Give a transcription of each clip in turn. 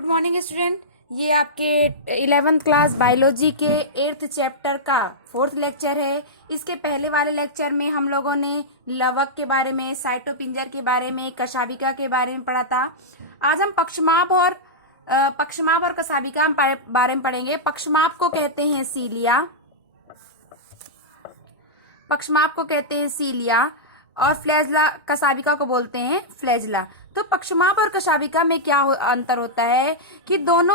Good morning student. ये आपके 11th class biology के 8th चैप्टर का 4th लेक्चर है। इसके पहले वाले लेक्चर में हम लोगों ने लवक के बारे में, साइटोपिंजर के बारे में, कशाभिका के बारे में पढ़ा था। आज हम पक्षमाप और कशाभिका बारे में पढ़ेंगे। पक्षमाप को कहते हैं सीलिया, पक्षमाप को कहते हैं सीलिया और फ्लैजला कशाभिका को बोलते हैं फ्लैजला। तो पक्षमाप और कशाभिका में क्या अंतर होता है कि दोनों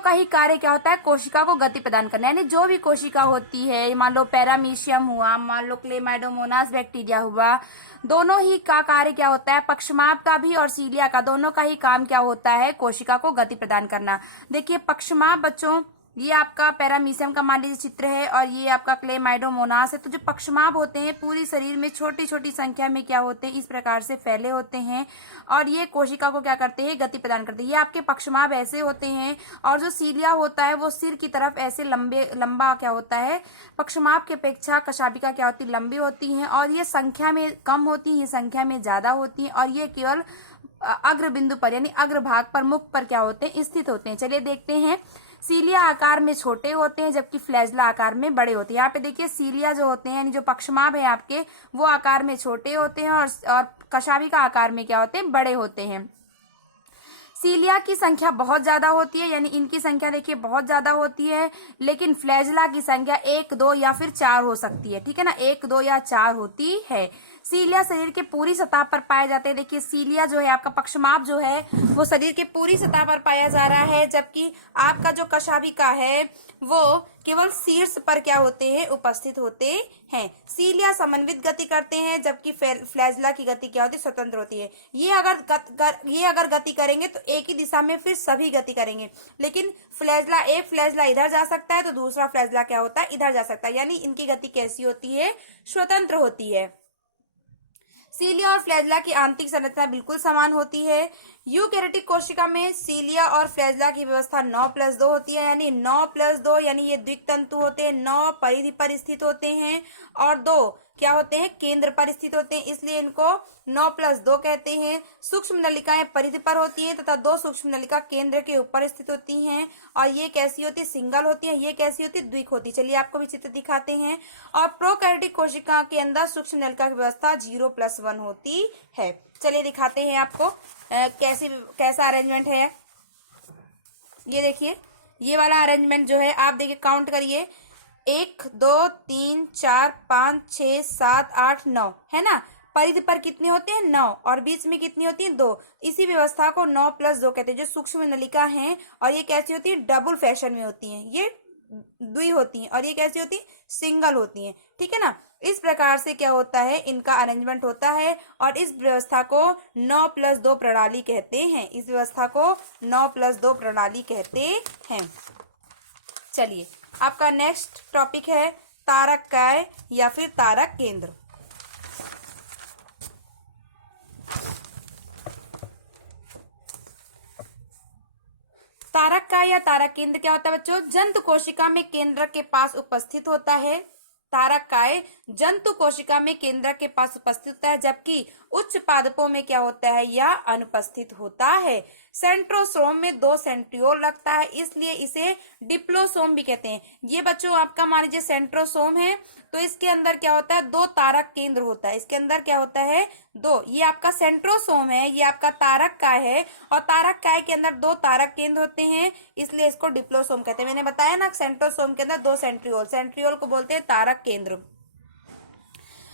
का ही कार्य क्या होता है, कोशिका को गति प्रदान करना। यानी जो भी कोशिका होती है, मान लो पैरामीशियम हुआ, मान लो क्लेमाइडोमोनास बैक्टीरिया हुआ, दोनों ही का कार्य क्या होता है, पक्षमाप का भी और सीलिया का, दोनों का ही काम क्या होता है, कोशिका को गति प्रदान करना। देखिए पक्षमाप बच्चों, ये आपका पैरामीशियम का मान लीजिए चित्र है और ये आपका क्लेमाइडोमोनास है। तो जो पक्षमाप होते हैं पूरी शरीर में छोटी छोटी संख्या में क्या होते हैं, इस प्रकार से फैले होते हैं और ये कोशिका को क्या करते हैं, गति प्रदान करते हैं। ये आपके पक्षमाप ऐसे होते हैं। और जो सीलिया होता है वो सिर की तरफ ऐसे लंबा क्या होता है, पक्षमाप की अपेक्षा कशाभिका क्या होती है, लंबी होती है और ये संख्या में कम होती है, ये संख्या में ज्यादा होती है और ये केवल अग्र बिंदु पर यानी अग्रभाग पर, मुख पर क्या होते हैं, स्थित होते हैं। चलिए देखते हैं। सीलिया आकार में छोटे होते हैं जबकि फ्लैजला आकार में बड़े होते हैं। यहाँ पे देखिए सीलिया जो होते हैं यानी जो पक्षमाप है आपके, वो आकार में छोटे होते हैं और कशाभिका आकार में क्या होते हैं, बड़े होते हैं। सीलिया की संख्या बहुत ज्यादा होती है, यानी इनकी संख्या देखिए बहुत ज्यादा होती है, लेकिन फ्लैजला की संख्या 1, 2 या फिर 4 हो सकती है। ठीक है ना, 1, 2 या 4 होती है। सीलिया शरीर के पूरी सतह पर पाए जाते हैं। देखिए सीलिया जो है आपका, पक्षमाप जो है वो शरीर के पूरी सतह पर पाया जा रहा है, जबकि आपका जो कशाभिका है वो केवल शीर्ष पर क्या होते हैं, उपस्थित होते हैं। सीलिया समन्वित गति करते हैं जबकि फ्लैजला की गति क्या होती है, स्वतंत्र होती है। ये अगर गति करेंगे तो एक ही दिशा में फिर सभी गति करेंगे, लेकिन एक फ्लैजला इधर जा सकता है तो दूसरा फ्लैजला क्या होता है, इधर जा सकता है। यानी इनकी गति कैसी होती है, स्वतंत्र होती है। सीलिया और फ्लैजला की आंतरिक संरचना बिल्कुल समान होती है। यूकैरियोटिक कोशिका में सीलिया और फ्लैजला की व्यवस्था 9+2 होती है, यानी 9+2 यानी ये द्वितंतु होते हैं, 9 परिधि पर स्थित होते हैं और 2 क्या होते हैं, केंद्र पर स्थित होते हैं, इसलिए इनको 9+2 कहते हैं। सूक्ष्म नलिकाएं परिधि पर होती हैं तथा 2 सूक्ष्म नलिका केंद्र के ऊपर स्थित होती हैं और ये कैसी होती है, सिंगल होती है। ये कैसी होती है, द्विक होती है। चलिए आपको भी चित्र दिखाते हैं। और प्रोकैरियोटिक कोशिका के अंदर सूक्ष्म नलिका की व्यवस्था 0+1 होती है। चलिए दिखाते हैं आपको कैसा अरेंजमेंट है। ये देखिए, ये वाला अरेंजमेंट जो है आप देखिए, काउंट करिए, 1, 2, 3, 4, 5, 6, 7, 8, 9 है ना। परिधि पर कितने होते हैं, 9, और बीच में कितनी होती है, 2। इसी व्यवस्था को 9+2 कहते हैं। जो सूक्ष्म नलिका हैं और ये कैसी होती है, डबल फैशन में होती हैं, ये द्वि होती हैं और ये कैसी होती है, सिंगल होती हैं। ठीक है ना, इस प्रकार से क्या होता है, इनका अरेंजमेंट होता है और इस व्यवस्था को 9+2 प्रणाली कहते हैं। इस व्यवस्था को 9+2 प्रणाली कहते हैं। चलिए आपका नेक्स्ट टॉपिक है तारक काय या फिर तारक केंद्र। तारक काय या तारक केंद्र क्या होता है बच्चों, जंतु कोशिका में केंद्र के पास उपस्थित होता है। तारक काय जंतु कोशिका में केंद्र के पास उपस्थित होता है, जबकि उच्च पादपों में क्या होता है, यह अनुपस्थित होता है। सेंट्रोसोम में 2 सेंट्रियोल लगता है, इसलिए इसे डिप्लोसोम भी कहते हैं। ये बच्चों आपका मान लीजिए सेंट्रोसोम है तो इसके अंदर क्या होता है, 2 तारक केंद्र होता है। इसके अंदर क्या होता है, 2। ये आपका सेंट्रोसोम है, ये आपका तारक काय है और तारक काय के अंदर 2 तारक केंद्र होते हैं, इसलिए इसको डिप्लोसोम कहते हैं। मैंने बताया ना, सेंट्रोसोम के अंदर 2 सेंट्रियोल को बोलते हैं तारक केंद्र।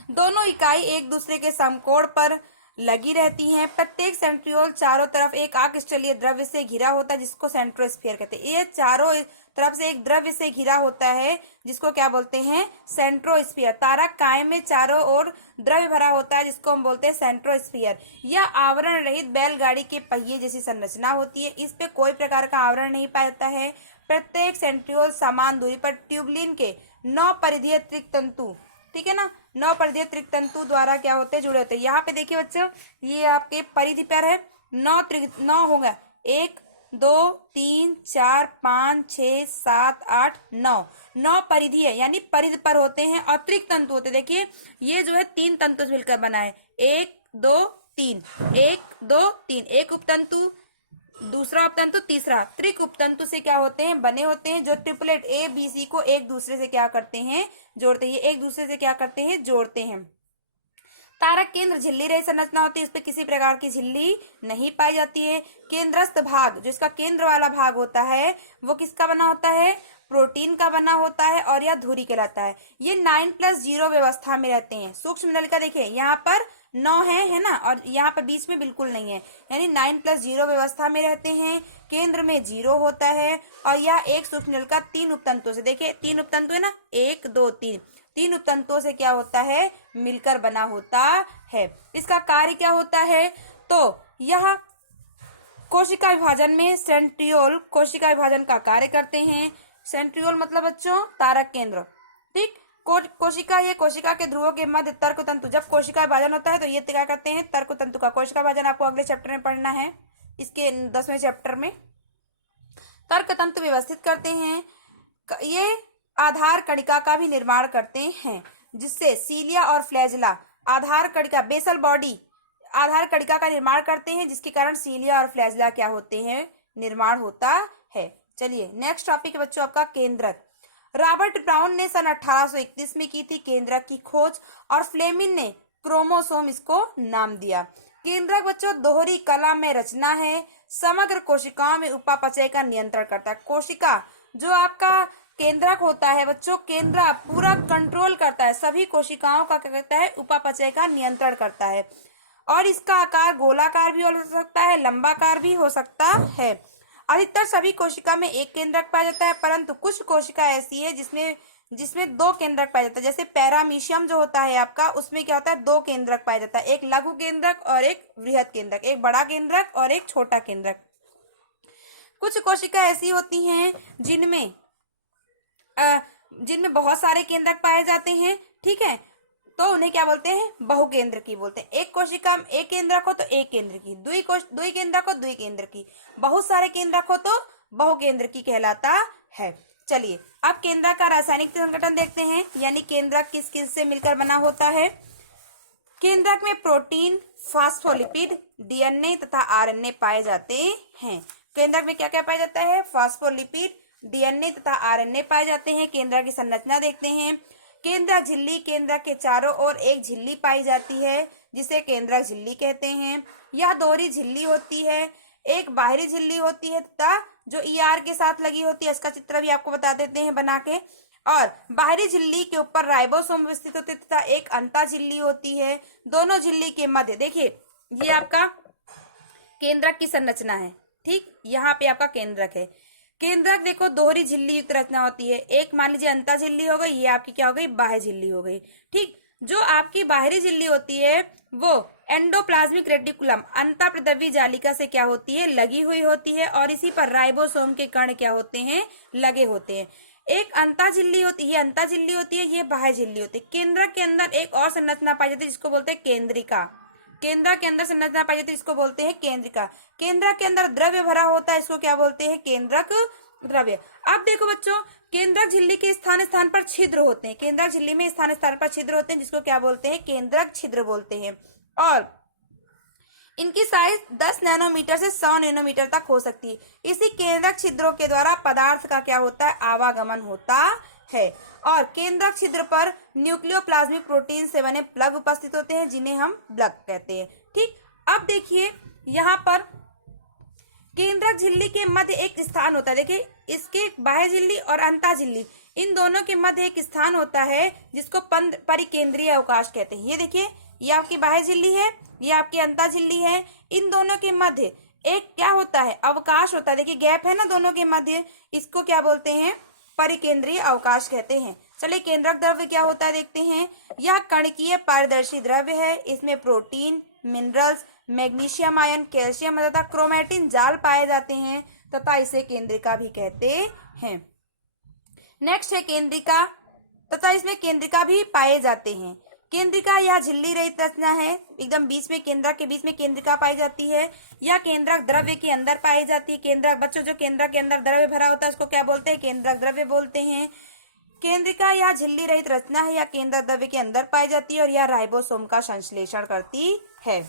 दोनों इकाई एक दूसरे के समकोण पर लगी रहती हैं। प्रत्येक सेंट्रियोल चारों तरफ एक आकस्थलीय द्रव्य से घिरा होता है, जिसको सेंट्रोस्फीयर कहते हैं। ये चारों तरफ से एक द्रव्य से घिरा होता है, जिसको क्या बोलते हैं, सेंट्रोस्फीयर। तारक काय में चारों ओर द्रव्य भरा होता है, जिसको हम बोलते हैं सेंट्रोस्फीयर। यह आवरण रहित बैलगाड़ी के पहिए जैसी संरचना होती है, इस पे कोई प्रकार का आवरण नहीं पाया जाता है। प्रत्येक सेंट्रियोल समान दूरी पर ट्यूबलिन के 9 परिधीय त्रिक तंतु, ठीक है ना, 9 परिधीय त्रिक तंतु द्वारा क्या होते हैं, जुड़े होते हैं। यहाँ पे देखिए बच्चों, ये आपके परिधि पर है, 9 हो गया, 1, 2, 3, 4, 5, 6, 7, 8, 9 परिधि है, यानी परिधि पर होते हैं और त्रिक तंतु होते हैं। देखिए ये जो है 3 तंतु से मिलकर बना है, 1, 2, 3, 1, 2, 3, एक उपतंतु दूसरा उपतंतु, तीसरा त्रिक उपतंतु से क्या होते हैं, बने होते हैं, जो ट्रिपलेट ए बी सी को एक दूसरे से क्या करते हैं, जोड़ते हैं। ये एक दूसरे से क्या करते हैं, जोड़ते हैं। तारक केंद्र झिल्ली रहित संरचना होती है, इस पे किसी प्रकार की झिल्ली नहीं पाई जाती है। केंद्रस्थ भाग, जो इसका केंद्र वाला भाग होता है, वो किसका बना होता है, प्रोटीन का बना होता है, और यह धुरी कहलाता है। ये 9+0 व्यवस्था में रहते हैं। सूक्ष्म नलिका देखिए यहाँ पर 9 है ना, और यहाँ पर बीच में बिल्कुल नहीं है, यानी 9+0 व्यवस्था में रहते हैं। केंद्र में 0 होता है, और यह एक सूक्ष्म नलिका 3 उपतंतुओं से, देखिए 3 उपतंतु है ना, 1 2 3, 3 उपतंतुओं से क्या होता है, मिलकर बना होता है। इसका कार्य क्या होता है, तो यह कोशिका विभाजन में सेंट्रियोल कोशिका विभाजन का कार्य करते हैं। सेंट्रियोल मतलब बच्चों तारक केंद्र, ठीक। कोशिका, ये कोशिका के ध्रुवों के मध्य तर्क तंतु, जब कोशिका विभाजन होता है तो ये क्या करते हैं, तर्क तंतु का। कोशिका विभाजन आपको अगले चैप्टर में पढ़ना है, इसके 10वें चैप्टर में। तर्क तंतु व्यवस्थित करते हैं। ये आधार कणिका का भी निर्माण करते हैं, जिससे सीलिया और फ्लैजिला आधार कणिका, बेसल बॉडी आधार कणिका का निर्माण करते हैं, जिसके कारण सीलिया और फ्लैजिला क्या होते हैं, निर्माण होता है। चलिए नेक्स्ट टॉपिक बच्चों आपका केंद्रक। रॉबर्ट ब्राउन ने सन 1831 में की थी केंद्रक की खोज, और फ्लेमिन ने क्रोमोसोम इसको नाम दिया। केंद्रक बच्चों दोहरी कला में रचना है, समग्र कोशिकाओं में उपापचय का नियंत्रण करता है। कोशिका जो आपका केंद्रक होता है बच्चों, केंद्रक पूरा कंट्रोल करता है, सभी कोशिकाओं का क्या करता है, उपापचय का नियंत्रण करता है। और इसका आकार गोलाकार भी हो सकता है, लंबाकार भी हो सकता है। अधिकतर सभी कोशिका में एक केंद्रक पाया जाता है, परंतु कुछ कोशिका ऐसी है जिसमें 2 केंद्रक पाया जाता है। जैसे पैरामीशियम जो होता है आपका, उसमें क्या होता है, 2 केंद्रक पाया जाता है, एक लघु केंद्रक और एक वृहद केंद्रक, एक बड़ा केंद्रक और एक छोटा केंद्रक। कुछ कोशिका ऐसी होती हैं जिनमें बहुत सारे केंद्रक पाए जाते हैं, ठीक है, तो उन्हें क्या बोलते हैं, बहुकेंद्रकी बोलते हैं। एक कोशिका में एक केंद्रक हो तो एक केंद्र की, दुई केंद्रक हो दुई केंद्र की, बहुत सारे केंद्रक हो तो बहुकेंद्रकी कहलाता है। चलिए अब केंद्रक का रासायनिक संगठन देखते हैं, यानी केंद्रक किस किस से मिलकर बना होता है। केंद्रक में प्रोटीन, फास्फोलिपिड, डीएनए तथा आरएनए पाए जाते हैं। केंद्रक में क्या क्या पाया जाता है, फास्फोलिपिड, डीएनए तथा आरएनए पाए जाते हैं। केंद्रक की संरचना देखते हैं। केंद्रक झिल्ली, केंद्रक के चारों ओर एक झिल्ली पाई जाती है, जिसे केंद्रक झिल्ली कहते हैं। यह दोहरी झिल्ली होती है, एक बाहरी झिल्ली होती है तथा जो ईआर के साथ लगी होती है, इसका चित्र भी आपको बता देते हैं बना के। और बाहरी झिल्ली के ऊपर राइबोसोम स्थित होते तथा एक अंता झिल्ली होती है। दोनों झिल्ली के मध्य देखिए, ये आपका केंद्रक की संरचना है, ठीक, यहाँ पे आपका केंद्रक है। केंद्रक देखो दोहरी झिल्ली युक्त रचना होती है। एक मान लीजिए अंता झिल्ली हो गई, ये आपकी क्या हो गई, बाह्य झिल्ली हो गई, ठीक। जो आपकी बाहरी झिल्ली होती है वो एंडोप्लाज्मिक रेटिकुलम अंतःप्रद्रव्य जालिका से क्या होती है, लगी हुई होती है, और इसी पर राइबोसोम के कण क्या होते हैं, लगे होते हैं। एक अंता झिल्ली होती है, अंता झिल्ली होती है, ये बाह्य झिल्ली होती है। केंद्रक के अंदर एक और संरचना पाई जाती है, जिसको बोलते हैं केंद्रिका। केंद्रक के अंदर संरचना पाई जाती है, इसको बोलते हैं केंद्रिका। केंद्रक के अंदर द्रव्य भरा होता है, इसको क्या बोलते हैं, केंद्रक द्रव्य। अब देखो बच्चों, केंद्रक झिल्ली के स्थान स्थान पर छिद्र होते हैं। केंद्रक झिल्ली में स्थान स्थान पर छिद्र होते हैं, जिसको क्या बोलते हैं, केंद्रक छिद्र बोलते हैं। और इनकी साइज 10 नैनोमीटर से 100 नैनोमीटर तक हो सकती है। इसी केंद्रक छिद्रों के द्वारा पदार्थ का क्या होता है, आवागमन होता है। और केंद्रक छिद्र पर न्यूक्लियोप्लाज्मिक प्रोटीन से बने प्लग उपस्थित होते हैं, जिन्हें हम प्लग कहते हैं, ठीक। अब देखिए यहाँ पर केंद्रक झिल्ली के मध्य एक स्थान होता है, देखिए इसके बाह्य झिल्ली और अंता झिल्ली, इन दोनों के मध्य एक स्थान होता है, जिसको परिकेंद्रीय अवकाश कहते हैं। ये देखिए, ये आपकी बाह्य झिल्ली है, ये आपकी अंता झिल्ली है, इन दोनों के मध्य एक क्या होता है, अवकाश होता है। देखिए गैप है ना दोनों के मध्य, इसको क्या बोलते हैं, परिकेंद्रीय अवकाश कहते हैं। चलिए केंद्रक द्रव्य क्या होता है देखते हैं। यह कणकीय पारदर्शी द्रव्य है, इसमें protein, minerals, magnesium ion, calcium तथा क्रोमैटिन जाल पाए जाते हैं तथा इसे केंद्रिका भी कहते हैं। नेक्स्ट है केंद्रिका, तथा इसमें केंद्रिका भी पाए जाते हैं। केंद्रिका यह झिल्ली रहित रचना है, एकदम बीच में केंद्रक के बीच में केंद्रिका पाई जाती है। यह केंद्रक द्रव्य के अंदर पाई जाती है। केंद्रक बच्चों, जो केंद्रक के अंदर द्रव्य भरा होता है उसको क्या बोलते हैं, केंद्रक द्रव्य बोलते हैं। केंद्रिका यह झिल्ली रहित रचना है, या केंद्रक द्रव्य के अंदर पाई जाती है, और यह राइबोसोम का संश्लेषण करती है।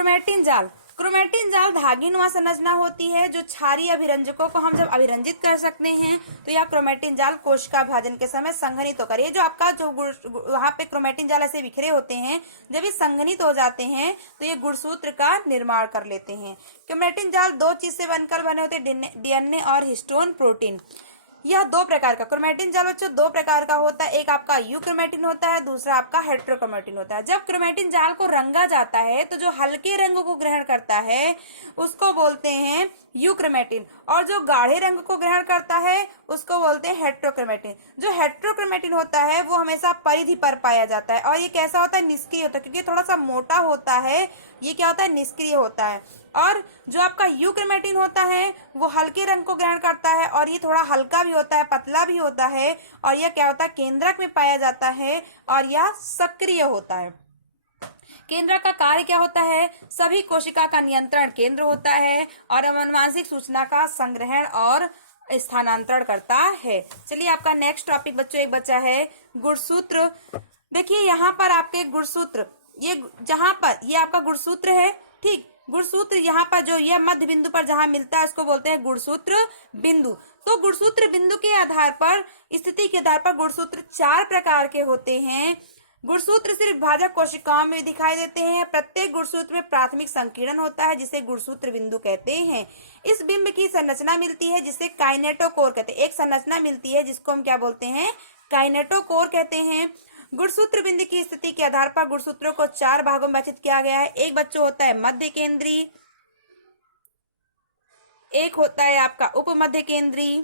क्रोमैटिन जाल। क्रोमैटिन जाल धागीनुमा संरचना होती है जो क्षारीय अभिरंजकों को हम जब अभिरंजित कर सकते हैं तो यह क्रोमैटिन जाल कोशिका विभाजन के समय संघनित होकर, ये जो आपका जो वहां पे क्रोमैटिन जाल ऐसे बिखरे होते हैं, जब ये संघनित हो जाते हैं तो ये गुणसूत्र का निर्माण कर लेते हैं। क्रोमैटिन जाल दो चीज से बनकर बने होते हैं, डीएनए और हिस्टोन प्रोटीन। यह दो प्रकार का क्रोमैटिन जाल बच्चों दो प्रकार का होता है, एक आपका यूक्रोमैटिन होता है, दूसरा आपका हेट्रोक्रोमैटिन होता है। जब क्रोमैटिन जाल को रंगा जाता है तो जो हल्के रंग को ग्रहण करता है उसको बोलते हैं यूक्रोमैटिन, और जो गाढ़े रंग को ग्रहण करता है उसको बोलते हैं हेट्रोक्रोमैटिन। जो हेट्रोक्रोमैटिन होता है वो हमेशा परिधि पर पाया जाता है, और ये कैसा होता है, निष्क्रिय होता है, क्योंकि थोड़ा सा मोटा होता है, ये क्या होता है, निष्क्रिय होता है। और जो आपका यूक्रोमैटिन होता है वो हल्के रंग को ग्रहण करता है, और ये थोड़ा हल्का भी होता है, पतला भी होता है, और यह क्या होता है, केंद्रक में पाया जाता है, और यह सक्रिय होता है। केंद्रक का कार्य क्या होता है, सभी कोशिका का नियंत्रण केंद्र होता है, और अनुवांशिक सूचना का संग्रहण और स्थानांतरण करता है। चलिए आपका नेक्स्ट टॉपिक बच्चों एक बच्चा है गुणसूत्र। देखिए यहाँ पर आपके गुणसूत्र, ये जहां पर ये आपका गुणसूत्र है, ठीक, गुणसूत्र यहाँ पर जो यह मध्य बिंदु पर जहां मिलता है उसको बोलते हैं गुणसूत्र बिंदु। तो गुणसूत्र बिंदु के आधार पर, स्थिति के आधार पर गुणसूत्र चार प्रकार के होते हैं। गुणसूत्र सिर्फ विभाजक कोशिकाओं में दिखाई देते हैं। प्रत्येक गुणसूत्र में प्राथमिक संकीर्ण होता है जिसे गुणसूत्र बिंदु कहते हैं। इस बिंब की संरचना मिलती है जिसे काइनेटोकोर कहते हैं। एक संरचना मिलती है जिसको हम क्या बोलते हैं, काइनेटोकोर कहते हैं। गुणसूत्र बिंदु की स्थिति के आधार पर गुणसूत्रों को चार भागों में विभाजित किया गया है। एक बच्चों होता है मध्य केंद्री, एक होता है आपका उपमध्य केंद्री,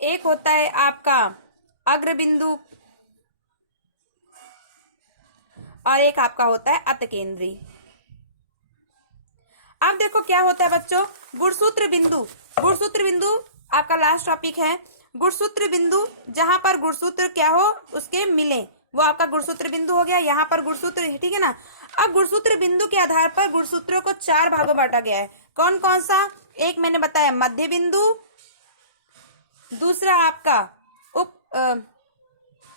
एक होता है आपका अग्रबिंदु, और एक आपका होता है अतकेंद्री। अब देखो क्या होता है बच्चों, गुणसूत्र बिंदु। गुणसूत्र बिंदु आपका लास्ट टॉपिक है। गुणसूत्र बिंदु जहां पर गुणसूत्र क्या हो उसके मिले वो आपका गुणसूत्र बिंदु हो गया। यहाँ पर गुणसूत्र, ठीक है ना। अब गुणसूत्र बिंदु के आधार पर गुणसूत्रों को चार भागों में बांटा गया है। कौन कौन सा, एक मैंने बताया मध्य बिंदु, दूसरा आपका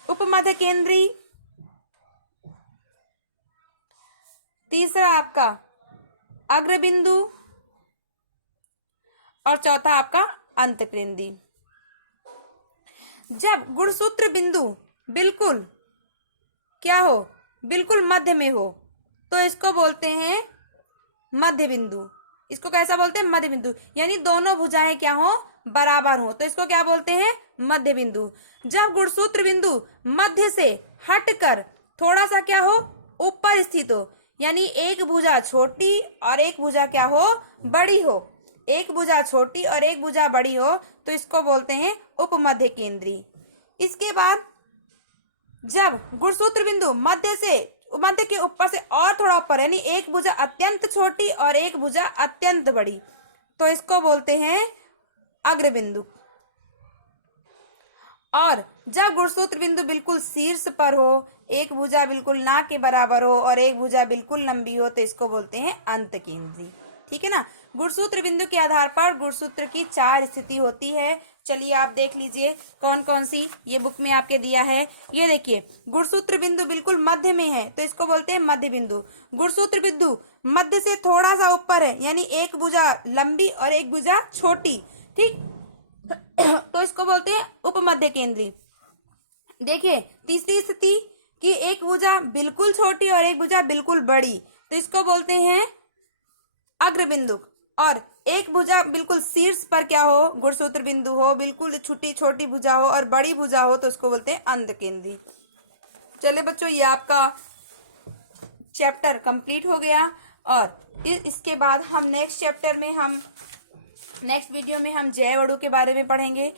उपमध्य केंद्री, तीसरा आपका अग्रबिंदु, और चौथा आपका अंतकेंद्री। जब गुणसूत्र बिंदु बिल्कुल क्या हो, बिल्कुल मध्य में हो तो इसको बोलते हैं मध्य बिंदु। इसको कैसा बोलते हैं, मध्य बिंदु, यानी दोनों भुजाएं क्या हो, बराबर हो, तो इसको क्या बोलते हैं, मध्य बिंदु। जब गुणसूत्र बिंदु मध्य से हटकर थोड़ा सा क्या हो, ऊपर स्थित हो, यानी एक भुजा छोटी और एक भुजा क्या हो, बड़ी हो, एक भुजा छोटी और एक भुजा बड़ी हो तो इसको बोलते हैं उपमध्य केंद्री। इसके बाद जब गुणसूत्र बिंदु मध्य के ऊपर से और थोड़ा ऊपर, यानी एक भुजा अत्यंत छोटी और एक भुजा अत्यंत बड़ी, तो इसको बोलते हैं अग्रबिंदु। और जब गुणसूत्र बिंदु बिल्कुल शीर्ष पर हो, एक भुजा बिल्कुल नाक के बराबर हो और एक भुजा बिल्कुल लंबी हो तो इसको बोलते हैं अंतकेंद्री। ठीक है ना। गुणसूत्र बिंदु के आधार पर गुणसूत्र की चार स्थिति होती है। चलिए आप देख लीजिए कौन कौन सी ये बुक में आपके दिया है। ये देखिए, गुणसूत्र बिंदु बिल्कुल मध्य में है तो इसको बोलते हैं मध्य बिंदु। गुणसूत्र बिंदु मध्य से थोड़ा सा ऊपर है, यानी एक भुजा लंबी और एक भुजा छोटी, ठीक, तो इसको बोलते हैं उपमध्य केंद्री। देखिए तीसरी स्थिति कि एक भुजा बिल्कुल छोटी और एक भुजा बिल्कुल बड़ी, तो इसको बोलते हैं अग्रबिंदु। और एक भुजा बिल्कुल शीर्ष पर क्या हो, गुणसूत्र बिंदु हो, बिल्कुल छोटी भुजा हो और बड़ी भुजा हो तो उसको बोलते हैं अंतकेंद्री। चलिए बच्चों, ये आपका चैप्टर कंप्लीट हो गया। और इसके बाद हम नेक्स्ट वीडियो में हम जैव अणु के बारे में पढ़ेंगे।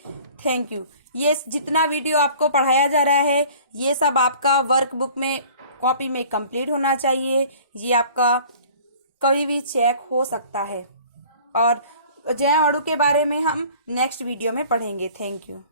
Thank you. ये जितना वीडियो आपको पढ़ाया जा रहा है ये सब आपका वर्कबुक में, कॉपी में कंप्लीट होना चाहिए। ये आपका कभी भी चेक हो सकता है। और जैव अणु के बारे में हम नेक्स्ट वीडियो में पढ़ेंगे। Thank you.